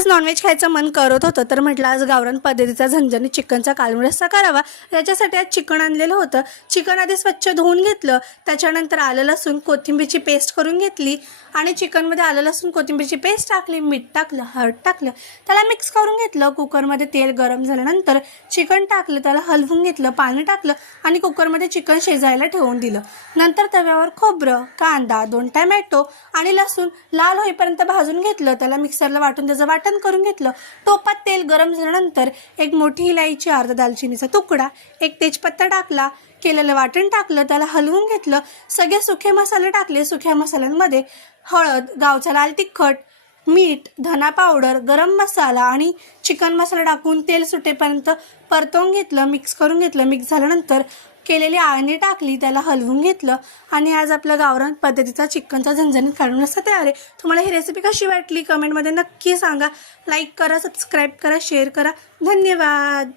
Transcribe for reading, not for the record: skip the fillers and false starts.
आज नॉनव्हेज खायचं मन करत होतं, तर म्हटलं आज गावरान पद्धतीचा झणझणीत चिकनचा कालवण रस्सा करावा। याच्यासाठी आज चिकन आणलेलं होतं। चिकन आधी स्वच्छ धुवून घेतलं, त्याच्यानंतर आलं लसूण कोथिंबीरची पेस्ट करून घेतली आणि चिकनमध्ये आलं लसूण कोथिंबीरची पेस्ट टाकली, मीठ टाकलं, हळद टाकलं, त्याला मिक्स करून घेतलं। कुकरमध्ये तेल गरम झाल्यानंतर चिकन टाकलं, त्याला हलवून घेतलं, पाणी टाकलं आणि कुकरमध्ये चिकन शिजायला ठेवून दिलं। नंतर तव्यावर खोबरं, कांदा, 2 टोमॅटो आणि लसूण लाल होईपर्यंत भाजून घेतलं, त्याला मिक्सरला वाटून त्याचं वाटण करून घेतलं। टोपात तेल गरम झाल्यानंतर एक मोठी इलायची, अर्धा दालचिनीचा तुकडा, एक तेजपत्ता टाकला, केलेलं वाटण टाकलं, त्याला हलवून घेतलं। सगळे सुखे मसाले टाकले। सुक्या मसाल्यांमध्ये हळद, गावचा लाल तिखट, मीठ, धना पावडर, गरम मसाला आणि चिकन मसाला टाकून तेल सुटेपर्यंत परतवून घेतलं, मिक्स करून घेतलं। मिक्स झाल्यानंतर केलेली आळणी टाकली, त्याला हलवून घेतलं आणि आज आपल्या गावरान पद्धतीचा चिकनचा झणझणीत कालवण रस्सा तयार आहे। तुम्हाला ही रेसिपी कशी वाटली कमेंटमध्ये नक्की सांगा। लाईक करा, सबस्क्राईब करा, शेअर करा। धन्यवाद।